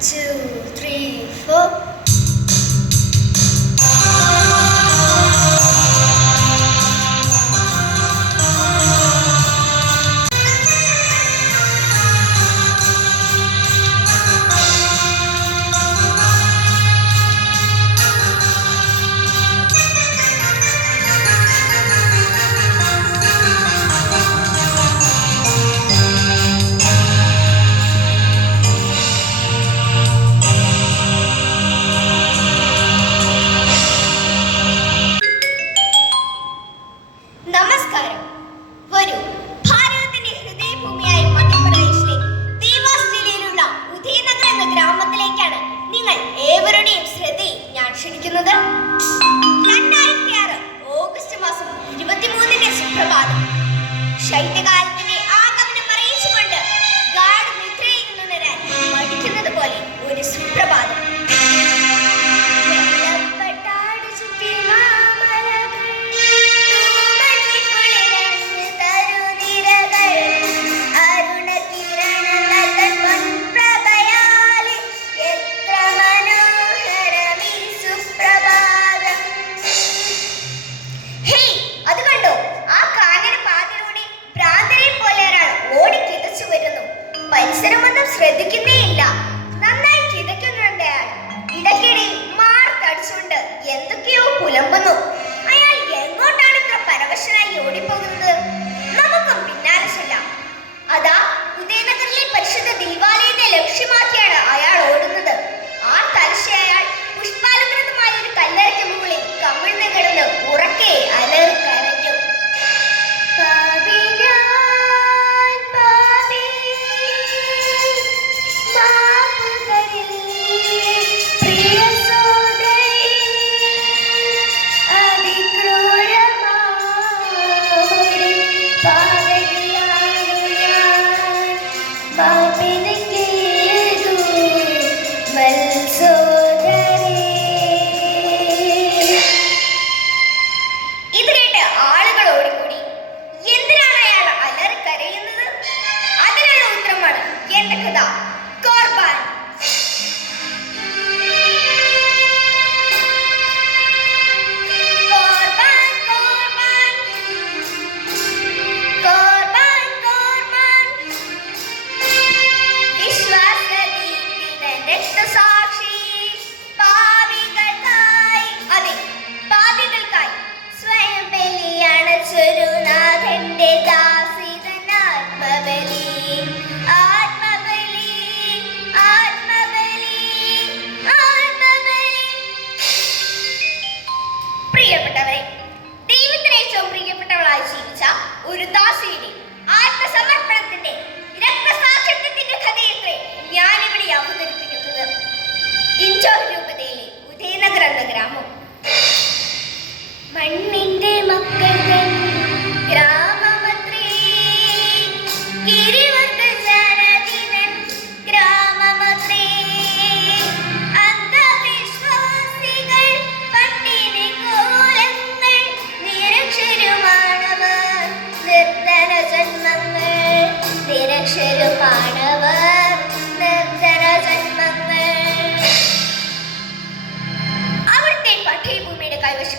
two, Chaitika.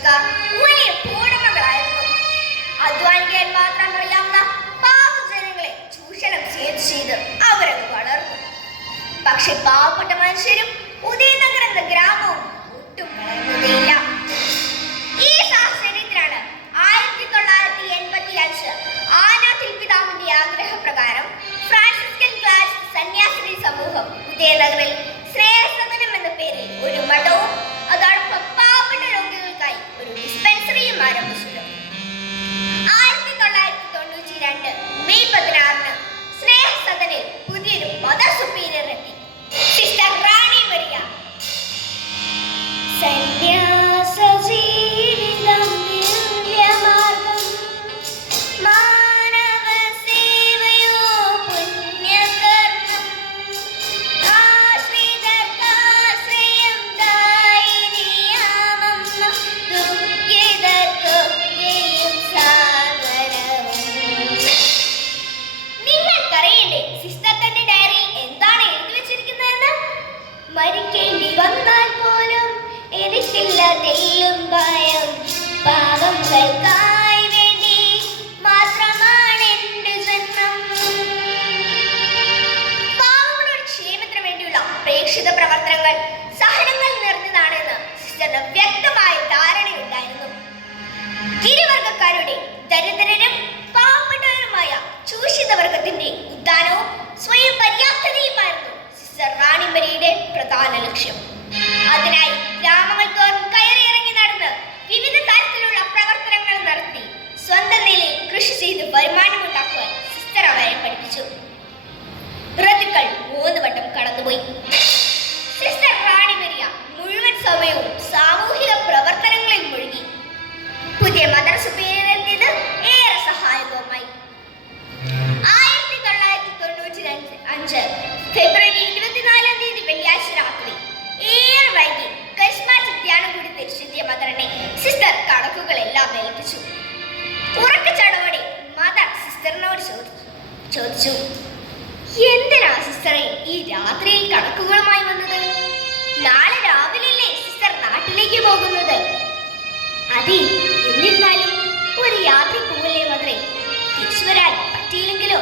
കൃഷിക്കാർ വലിയ പൂടമകളായിരുന്നു അധ്വാനിക്കാൻ മാത്രം കഴിയാവുന്ന പാവജനങ്ങളെ ചൂഷണം ചെയ്ത് ചെയ്ത് അവരങ്ങ് വളർന്നു. പക്ഷെ പാവപ്പെട്ട മനുഷ്യരും ഉദയനഗർ എന്ന ഗ്രാമവും ഒട്ടും വളർന്നതേയില്ല ഈ സാഹചര്യത്തിലാണ് ആയിരത്തി തൊള്ളായിരത്തി എൺപത്തി അഞ്ച് ആനാത്തിൽ പിതാവിന്റെ ആഗ്രഹപ്രകാരം ഫ്രാൻസിസ്കൻ ക്ലാസ് സന്യാസിനി സമൂഹം ഉദയനഗറിൽ ശ്രേയസദനം എന്ന പേരിൽ ഒരു മഠവും Adesso Mother Superior Sister പ്രേക്ഷിത പ്രവർത്തനങ്ങൾ സഹനങ്ങൾ ധാരണയുണ്ടായിരുന്നു. ദരിദ്രരും സ്വയം പര്യാപ്തതയുമായിരുന്നു സിസ്റ്റർ റാണിമരിയുടെ പ്രധാന ലക്ഷ്യം. അതിനായി ഗ്രാമങ്ങൾക്ക് ചോദിച്ചു. എന്തിനാ സിസ്റ്ററെ ഈ രാത്രിയിൽ കണക്കുകളുമായി വന്നത്? നാളെ രാവിലെ സിസ്റ്റർ നാട്ടിലേക്ക് പോകുന്നത്? അതെ എന്നിരുന്നാലും ഒരു യാത്ര പോകലേ മന്ത്രി തിരിച്ചു വരാൻ പറ്റിയില്ലെങ്കിലോ?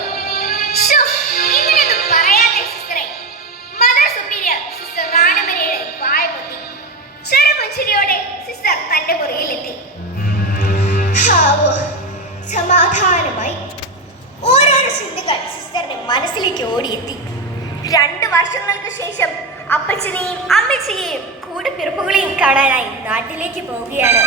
വീട്ടിലേക്ക് ഓടിയെത്തി. രണ്ട് വർഷങ്ങൾക്ക് ശേഷം അപ്പച്ചനെയും അമ്മച്ചയെയും കൂടെ പിറപ്പുകളെയും കാണാനായി നാട്ടിലേക്ക് പോവുകയാണ്.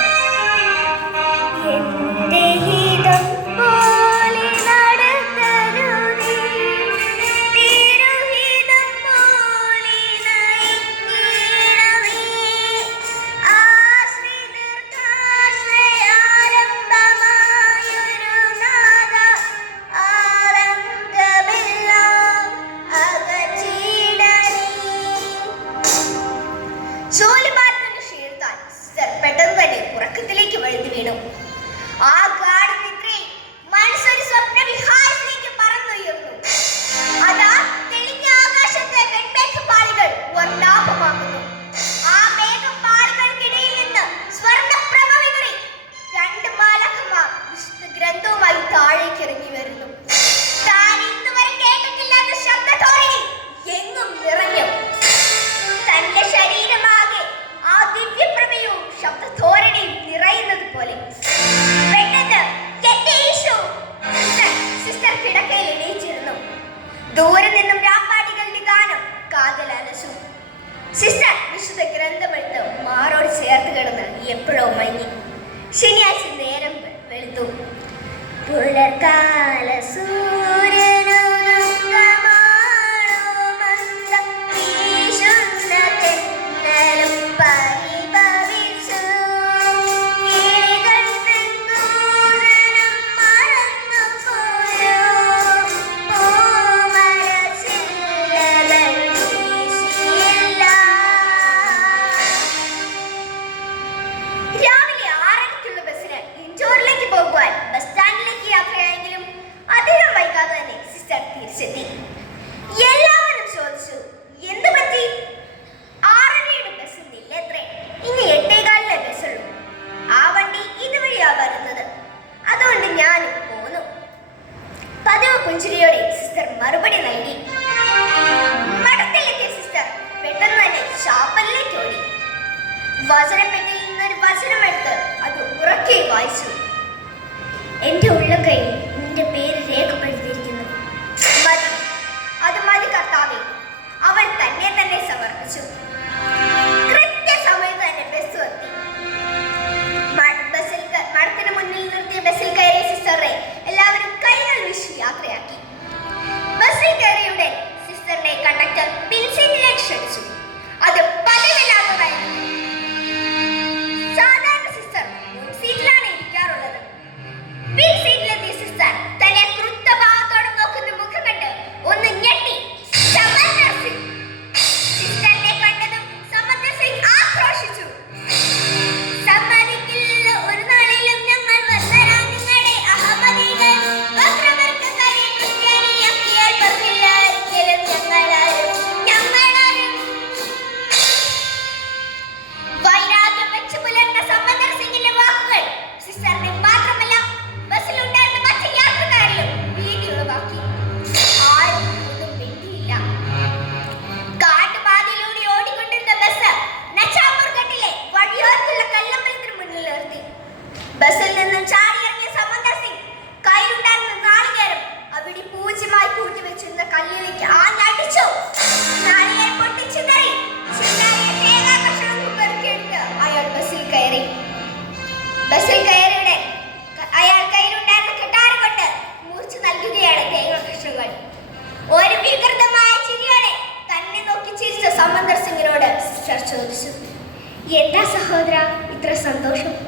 എന്താ സഹോദര? ഇത്ര സന്തോഷം.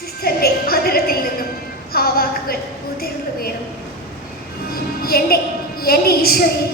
സിസ്റ്ററിന്റെ ആദരത്തിൽ നിന്നും ആ വാക്കുകൾ ഉതിർന്നു വീണു എന്റെ എന്റെ ഈശോയെ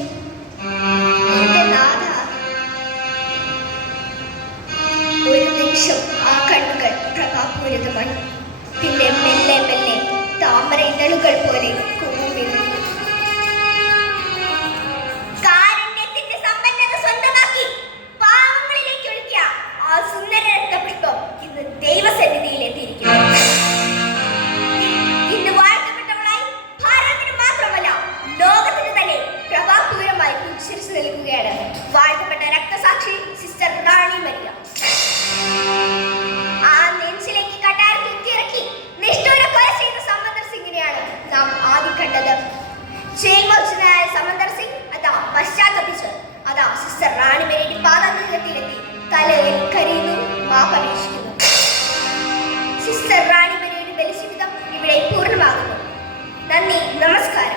നന്ദി നമസ്കാരം